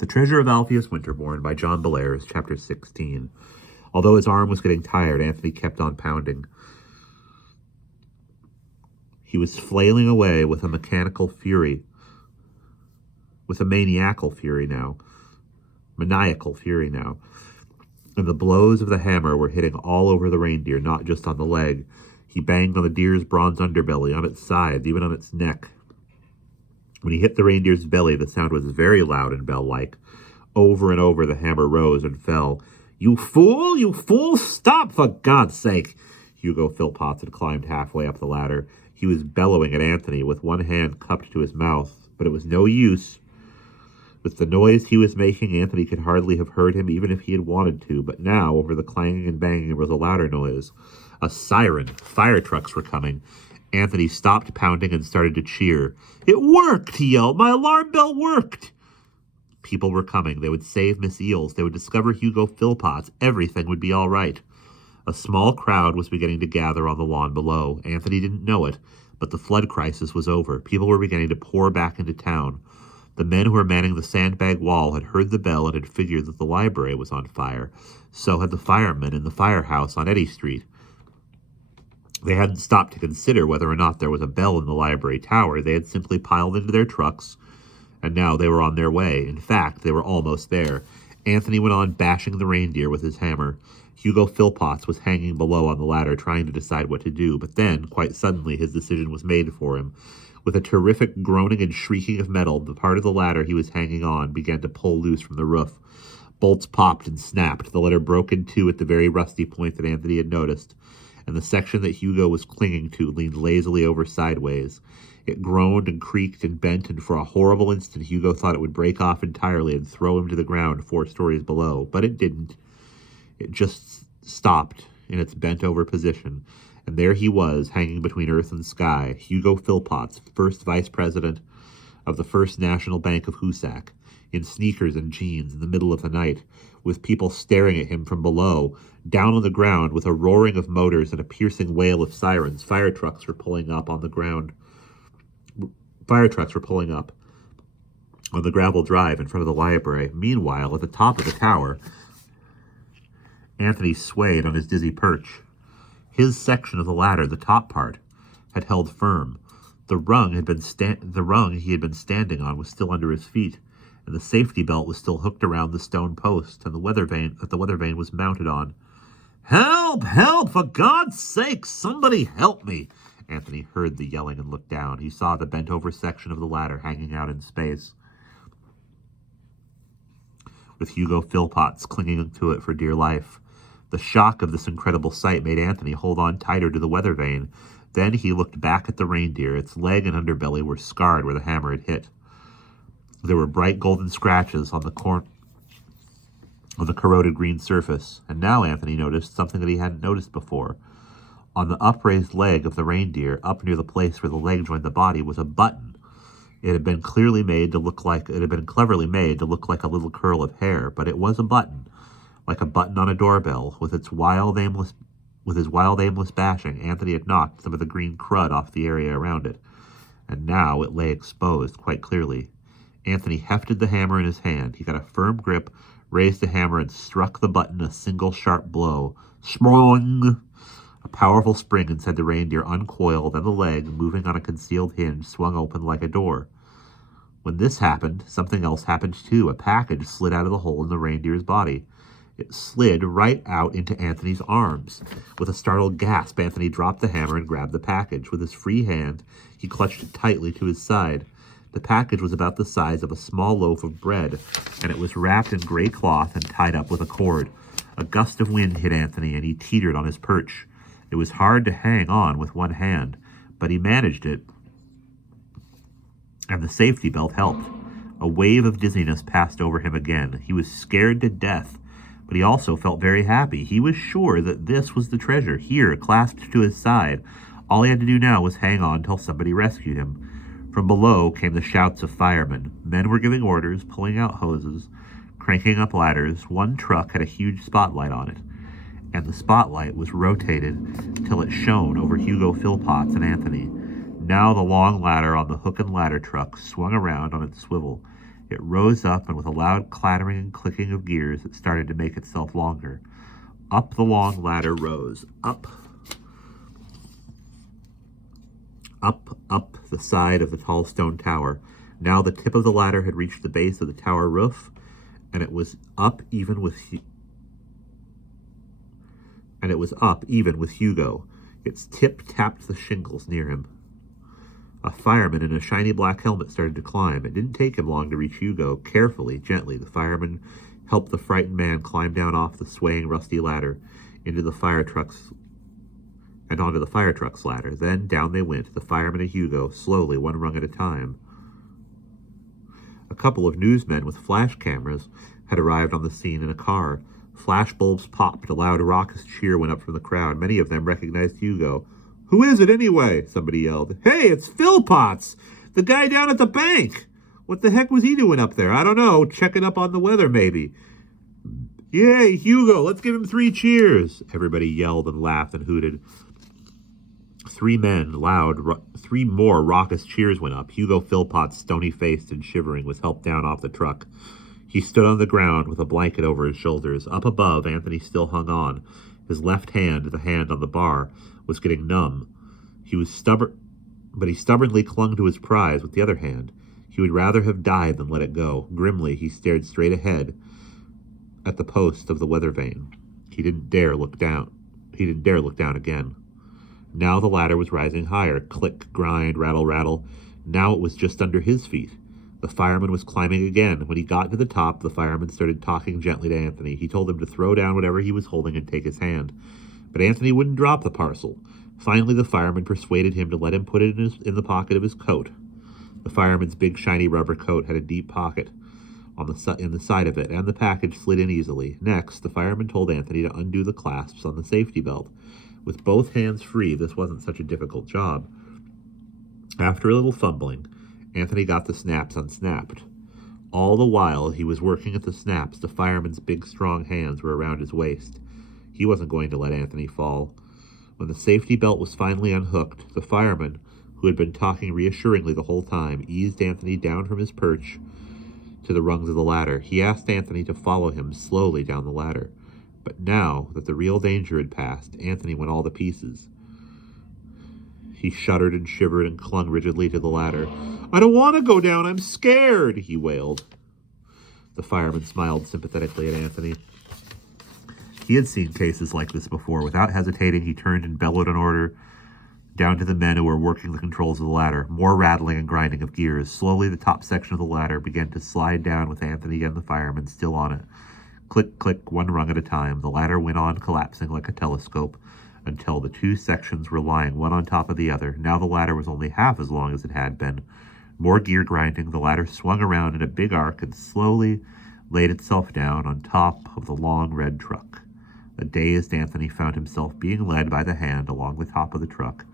The Treasure of Alpheus Winterborn by John Bellairs, Chapter 16. Although his arm was getting tired, Anthony kept on pounding. He was flailing away with a maniacal fury now. And the blows of the hammer were hitting all over the reindeer, not just on the leg. He banged on the deer's bronze underbelly, on its sides, even on its neck. When he hit the reindeer's belly, the sound was very loud and bell-like. Over and over the hammer rose and fell. You fool, stop, for God's sake! Hugo Philpotts had climbed halfway up the ladder. He was bellowing at Anthony with one hand cupped to his mouth, but it was no use. With the noise he was making, Anthony could hardly have heard him even if he had wanted to, but now, over the clanging and banging, was a louder noise. A siren. Fire trucks were coming. Anthony stopped pounding and started to cheer. It worked, he yelled. My alarm bell worked. People were coming. They would save Miss Eels. They would discover Hugo Philpotts. Everything would be all right. A small crowd was beginning to gather on the lawn below. Anthony didn't know it, but the flood crisis was over. People were beginning to pour back into town. The men who were manning the sandbag wall had heard the bell and had figured that the library was on fire. So had the firemen in the firehouse on Eddy Street. They hadn't stopped to consider whether or not there was a bell in the library tower. They had simply piled into their trucks, and now they were on their way. In fact, they were almost there. Anthony went on bashing the reindeer with his hammer. Hugo Philpotts was hanging below on the ladder, trying to decide what to do, but then, quite suddenly, his decision was made for him. With a terrific groaning and shrieking of metal, the part of the ladder he was hanging on began to pull loose from the roof. Bolts popped and snapped. The ladder broke in two at the very rusty point that Anthony had noticed, and the section that Hugo was clinging to leaned lazily over sideways. It groaned and creaked and bent, and for a horrible instant Hugo thought it would break off entirely and throw him to the ground 4 stories below. But it didn't. It just stopped in its bent-over position, and there he was, hanging between earth and sky, Hugo Philpotts, first vice president of the First National Bank of Hoosac, in sneakers and jeans in the middle of the night, with people staring at him from below. Down on the ground, with a roaring of motors and a piercing wail of sirens, fire trucks were pulling up on the ground. Fire trucks were pulling up on the gravel drive in front of the library. Meanwhile, at the top of the tower, Anthony swayed on his dizzy perch. His section of the ladder, the top part, had held firm. The rung he had been standing on was still under his feet, and the safety belt was still hooked around the stone post, and the weather vane was mounted on. Help! Help! For God's sake, somebody help me! Anthony heard the yelling and looked down. He saw the bent-over section of the ladder hanging out in space, with Hugo Philpotts clinging to it for dear life. The shock of this incredible sight made Anthony hold on tighter to the weather vane. Then he looked back at the reindeer. Its leg and underbelly were scarred where the hammer had hit. There were bright golden scratches on the corroded green surface, and now Anthony noticed something that he hadn't noticed before. On the upraised leg of the reindeer, up near the place where the leg joined the body, was a button. It had been cleverly made to look like a little curl of hair, but it was a button, like a button on a doorbell. With his wild, aimless bashing, Anthony had knocked some of the green crud off the area around it, and now it lay exposed quite clearly. Anthony hefted the hammer in his hand. He got a firm grip, raised the hammer, and struck the button a single sharp blow. Sprung! A powerful spring inside the reindeer uncoiled, and the leg, moving on a concealed hinge, swung open like a door. When this happened, something else happened too. A package slid out of the hole in the reindeer's body. It slid right out into Anthony's arms. With a startled gasp, Anthony dropped the hammer and grabbed the package. With his free hand, he clutched it tightly to his side. The package was about the size of a small loaf of bread, and it was wrapped in gray cloth and tied up with a cord. A gust of wind hit Anthony, and he teetered on his perch. It was hard to hang on with one hand, but he managed it, and the safety belt helped. A wave of dizziness passed over him again. He was scared to death, but he also felt very happy. He was sure that this was the treasure, here, clasped to his side. All he had to do now was hang on till somebody rescued him. From below came the shouts of firemen. Men were giving orders, pulling out hoses, cranking up ladders. One truck had a huge spotlight on it, and the spotlight was rotated till it shone over Hugo Philpotts and Anthony. Now the long ladder on the hook and ladder truck swung around on its swivel. It rose up, and with a loud clattering and clicking of gears, it started to make itself longer. Up the long ladder rose. Up the side of the tall stone tower. Now the tip of the ladder had reached the base of the tower roof, and it was up even with Hugo. Its tip tapped the shingles near him. A fireman in a shiny black helmet started to climb. It didn't take him long to reach Hugo. Carefully, gently, the fireman helped the frightened man climb down off the swaying rusty ladder into the fire truck's and onto the fire truck's ladder. Then down they went, the fireman and Hugo, slowly, one rung at a time. A couple of newsmen with flash cameras had arrived on the scene in a car. Flash bulbs popped. A loud raucous cheer went up from the crowd. Many of them recognized Hugo. "Who is it anyway?" somebody yelled. "Hey, it's Philpotts, the guy down at the bank. What the heck was he doing up there? I don't know, checking up on the weather maybe." "Yay, Hugo, let's give him 3 cheers." Everybody yelled and laughed and hooted. 3 more raucous cheers went up. Hugo Philpotts, stony-faced and shivering, was helped down off the truck. He stood on the ground with a blanket over his shoulders. Up above, Anthony still hung on. His left hand, the hand on the bar, was getting numb. He stubbornly clung to his prize with the other hand. He would rather have died than let it go. Grimly, he stared straight ahead at the post of the weather vane. He didn't dare look down again. Now the ladder was rising higher. Click, grind, rattle, rattle. Now it was just under his feet. The fireman was climbing again. When he got to the top, the fireman started talking gently to Anthony. He told him to throw down whatever he was holding and take his hand. But Anthony wouldn't drop the parcel. Finally, the fireman persuaded him to let him put it in the pocket of his coat. The fireman's big shiny rubber coat had a deep pocket in the side of it, and the package slid in easily. Next, the fireman told Anthony to undo the clasps on the safety belt. With both hands free, this wasn't such a difficult job. After a little fumbling, Anthony got the snaps unsnapped. All the while he was working at the snaps, the fireman's big, strong hands were around his waist. He wasn't going to let Anthony fall. When the safety belt was finally unhooked, the fireman, who had been talking reassuringly the whole time, eased Anthony down from his perch to the rungs of the ladder. He asked Anthony to follow him slowly down the ladder. But now that the real danger had passed, Anthony went all to pieces. He shuddered and shivered and clung rigidly to the ladder. "I don't want to go down, I'm scared," he wailed. The fireman smiled sympathetically at Anthony. He had seen cases like this before. Without hesitating, he turned and bellowed an order down to the men who were working the controls of the ladder. More rattling and grinding of gears. Slowly, the top section of the ladder began to slide down with Anthony and the fireman still on it. Click, click, one rung at a time. The ladder went on collapsing like a telescope until the 2 sections were lying one on top of the other. Now the ladder was only half as long as it had been. More gear grinding, the ladder swung around in a big arc and slowly laid itself down on top of the long red truck. A dazed Anthony found himself being led by the hand along the top of the truck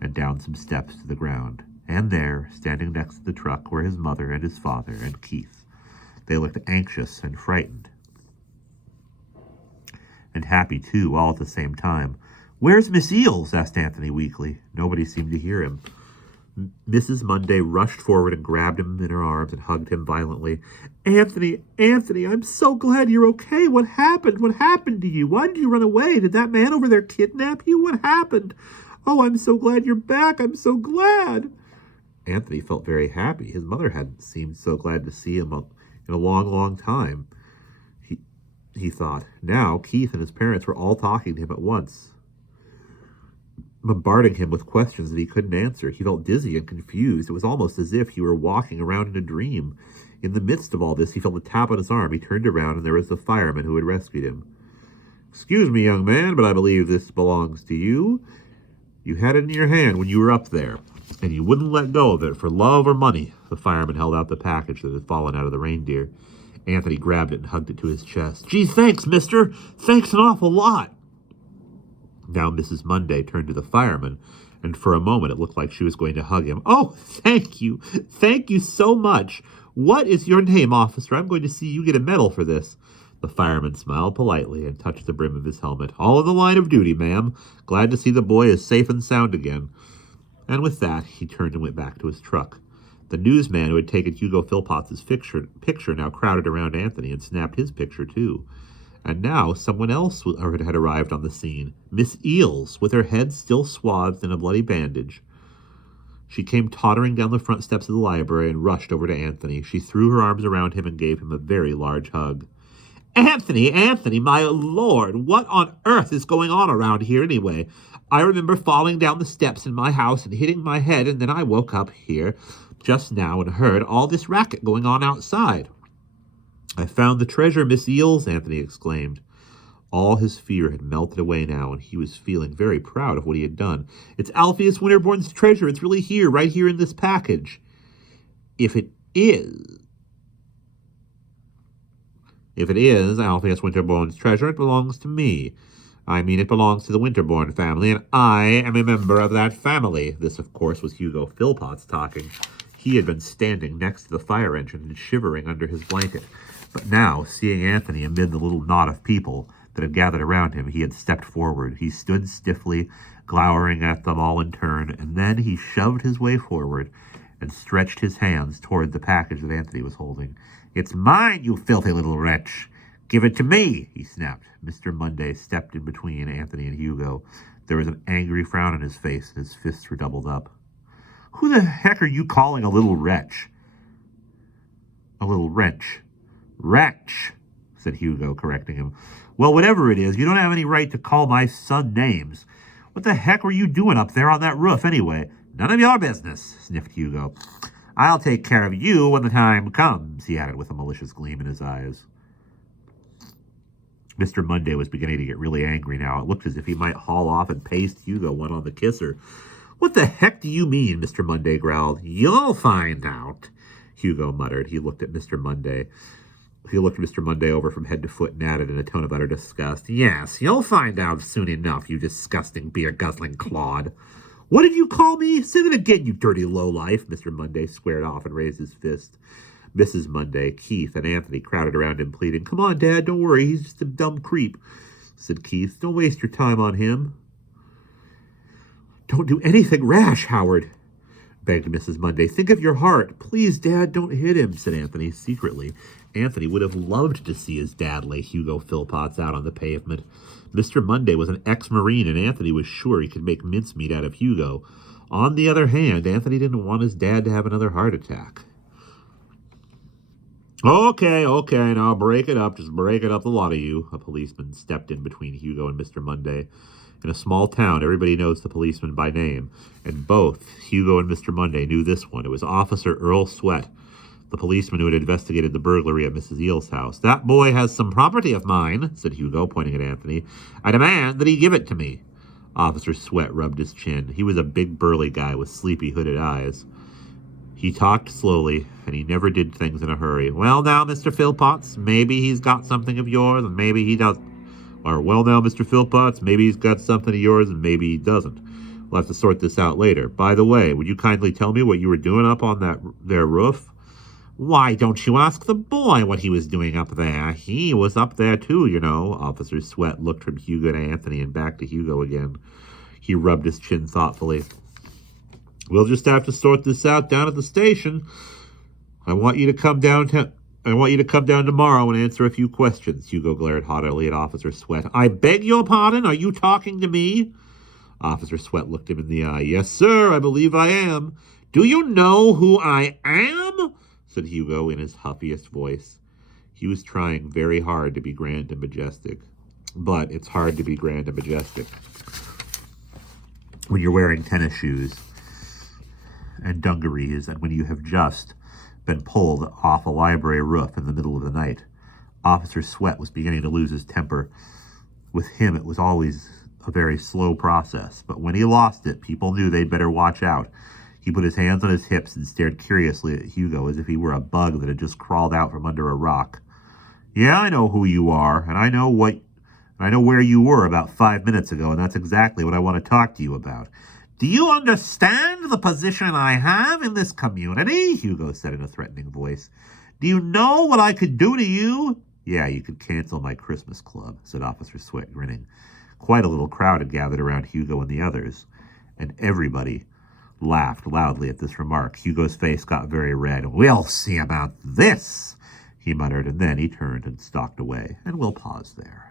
and down some steps to the ground. And there, standing next to the truck, were his mother and his father and Keith. They looked anxious and frightened. And happy, too, all at the same time. "Where's Miss Eels?" asked Anthony weakly. Nobody seemed to hear him. Mrs. Monday rushed forward and grabbed him in her arms and hugged him violently. Anthony, I'm so glad you're okay. What happened? What happened to you? Why did you run away? Did that man over there kidnap you? What happened? Oh, I'm so glad you're back. I'm so glad." Anthony felt very happy. His mother hadn't seemed so glad to see him in a long, long time. He thought. Now, Keith and his parents were all talking to him at once, bombarding him with questions that he couldn't answer. He felt dizzy and confused. It was almost as if he were walking around in a dream. In the midst of all this, he felt a tap on his arm. He turned around, and there was the fireman who had rescued him. "Excuse me, young man, but I believe this belongs to you. You had it in your hand when you were up there, and you wouldn't let go of it for love or money." The fireman held out the package that had fallen out of the reindeer. Anthony grabbed it and hugged it to his chest. "Gee, thanks, mister. Thanks an awful lot." Now Mrs. Monday turned to the fireman, and for a moment it looked like she was going to hug him. "Oh, thank you. Thank you so much. What is your name, officer? I'm going to see you get a medal for this." The fireman smiled politely and touched the brim of his helmet. "All in the line of duty, ma'am. Glad to see the boy is safe and sound again." And with that, he turned and went back to his truck. The newsman who had taken Hugo Philpotts' picture now crowded around Anthony and snapped his picture too. And now someone else had arrived on the scene. Miss Eels, with her head still swathed in a bloody bandage. She came tottering down the front steps of the library and rushed over to Anthony. She threw her arms around him and gave him a very large hug. Anthony, my lord, what on earth is going on around here anyway? I remember falling down the steps in my house and hitting my head, and then I woke up here just now and heard all this racket going on outside. I found the treasure, Miss Eels, Anthony exclaimed. All his fear had melted away now, and he was feeling very proud of what he had done. It's Alpheus Winterborn's treasure. It's really here, right here in this package. If it is Alpheus Winterborn's treasure, it belongs to me. I mean, it belongs to the Winterborn family, and I am a member of that family. This, of course, was Hugo Philpotts talking. He had been standing next to the fire engine and shivering under his blanket. But now, seeing Anthony amid the little knot of people that had gathered around him, he had stepped forward. He stood stiffly, glowering at them all in turn, and then he shoved his way forward and stretched his hands toward the package that Anthony was holding. It's mine, you filthy little wretch. Give it to me, he snapped. Mr. Monday stepped in between Anthony and Hugo. There was an angry frown on his face, and his fists were doubled up. Who the heck are you calling a little wretch? A little wretch. Wretch, said Hugo, correcting him. Well, whatever it is, you don't have any right to call my son names. What the heck were you doing up there on that roof, anyway? None of your business, sniffed Hugo. I'll take care of you when the time comes, he added with a malicious gleam in his eyes. Mr. Monday was beginning to get really angry now. It looked as if he might haul off and paste Hugo one on the kisser. What the heck do you mean, Mr. Monday growled. You'll find out, Hugo muttered. He looked at Mr. Monday. He looked Mr. Monday over from head to foot and added in a tone of utter disgust, Yes, you'll find out soon enough, you disgusting beer-guzzling clod. What did you call me? Say that again, you dirty lowlife. Mr. Monday squared off and raised his fist. Mrs. Monday, Keith, and Anthony crowded around him, pleading, Come on, Dad, don't worry, he's just a dumb creep, said Keith. Don't waste your time on him. Don't do anything rash, Howard, begged Mrs. Monday. Think of your heart. Please, Dad, don't hit him, said Anthony secretly. Anthony would have loved to see his dad lay Hugo Philpotts out on the pavement. Mr. Monday was an ex-Marine, and Anthony was sure he could make mincemeat out of Hugo. On the other hand, Anthony didn't want his dad to have another heart attack. Okay, now break it up. Just break it up, the lot of you. A policeman stepped in between Hugo and Mr. Monday. In a small town, everybody knows the policeman by name, and both Hugo and Mr. Monday knew this one. It was Officer Earl Sweat, the policeman who had investigated the burglary at Mrs. Eel's house. That boy has some property of mine, said Hugo, pointing at Anthony. I demand that he give it to me. Officer Sweat rubbed his chin. He was a big burly guy with sleepy hooded eyes. He talked slowly, and he never did things in a hurry. Well now, Mr. Philpotts, maybe he's got something of yours, and maybe he doesn't. Or, well now, Mr. Philpotts, maybe he's got something of yours, and maybe he doesn't. We'll have to sort this out later. By the way, would you kindly tell me what you were doing up on their roof? Why don't you ask the boy what he was doing up there? He was up there too, you know. Officer Sweat looked from Hugo to Anthony and back to Hugo again. He rubbed his chin thoughtfully. We'll just have to sort this out down at the station. I want you to come down tomorrow and answer a few questions. Hugo glared haughtily at Officer Sweat. I beg your pardon? Are you talking to me? Officer Sweat looked him in the eye. Yes, sir, I believe I am. Do you know who I am? Said Hugo in his huffiest voice. He was trying very hard to be grand and majestic. But it's hard to be grand and majestic when you're wearing tennis shoes and dungarees and when you have just been pulled off a library roof in the middle of the night. Officer Sweat was beginning to lose his temper. With him, it was always a very slow process, but when he lost it, people knew they'd better watch out. He put his hands on his hips and stared curiously at Hugo as if he were a bug that had just crawled out from under a rock. Yeah, I know who you are, and I know where you were about 5 minutes ago, and that's exactly what I want to talk to you about. Do you understand the position I have in this community? Hugo said in a threatening voice. Do you know what I could do to you? Yeah, you could cancel my Christmas club, said Officer Sweat, grinning. Quite a little crowd had gathered around Hugo and the others, and everybody laughed loudly at this remark. Hugo's face got very red. "We'll see about this," he muttered, and then he turned and stalked away. And we'll pause there.